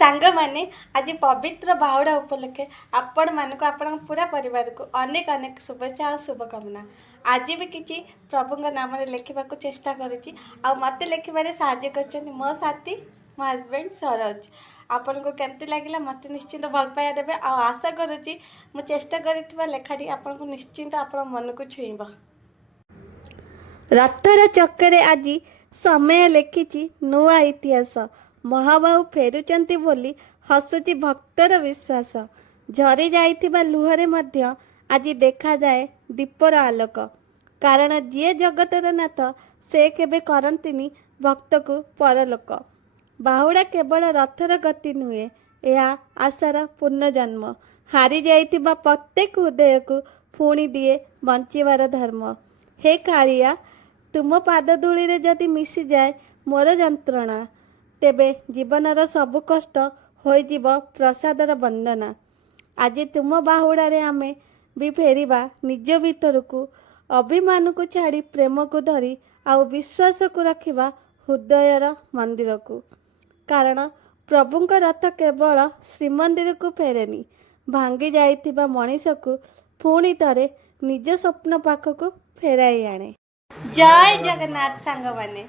सांग माने आज पवित्र बाहुड़ा उपलक्षे आपण मानक आपण पूरा परिवार को अनेक अनेक शुभेच्छा और शुभकामना। आज भी किसी प्रभु नाम लिखा चेष्टा करुँची आ मत लिखार साहय मो साथी मो हजबैंड सरोज। आपण को केमती लगे मत निश्चिंत भल पाया देवे आशा करुँची मु चेष्टा कर लेखाटी आपण को निश्चिंत आपण मन को छुईब। रथर चक्कर आज समय लिखी नुआ इतिहास महाबाहु फेरुचंती बोली हसुची भक्तर विश्वास। झरी जाइथिबा लुहरे मध्य आज देखा जाए दीपर आलोक। कारण जी जगतर नाथ से केबे करंतिनी भक्त को परलोक। बाहुड़ा केवल रथर गति नुहे यह आशार पुनर्जन्म। हारी जाइथिबा प्रत्येक हृदय को पुणी दिए बंचिबार धर्म। हे कालिया तुम पादधूली रे जदि मिसी जाए मोर जंत्रणा तेबे जीवनर सबु कष्ट होइजिब प्रसादर वंदना। आज तुम बाहुड़ारे आमे भी फेरिबा निज भीतर को अभिमान को छाड़ी प्रेम को धरी आउ विश्वास को रखिबा हृदयर मंदिर को। कारण प्रभुंक रथ केवल श्रीमंदिर को फेरेनी भांगी जाइथिबा मनीष को पुणी थरे निज स्वप्न पाख को फेराई आणे। जय जगन्नाथ सांग माने।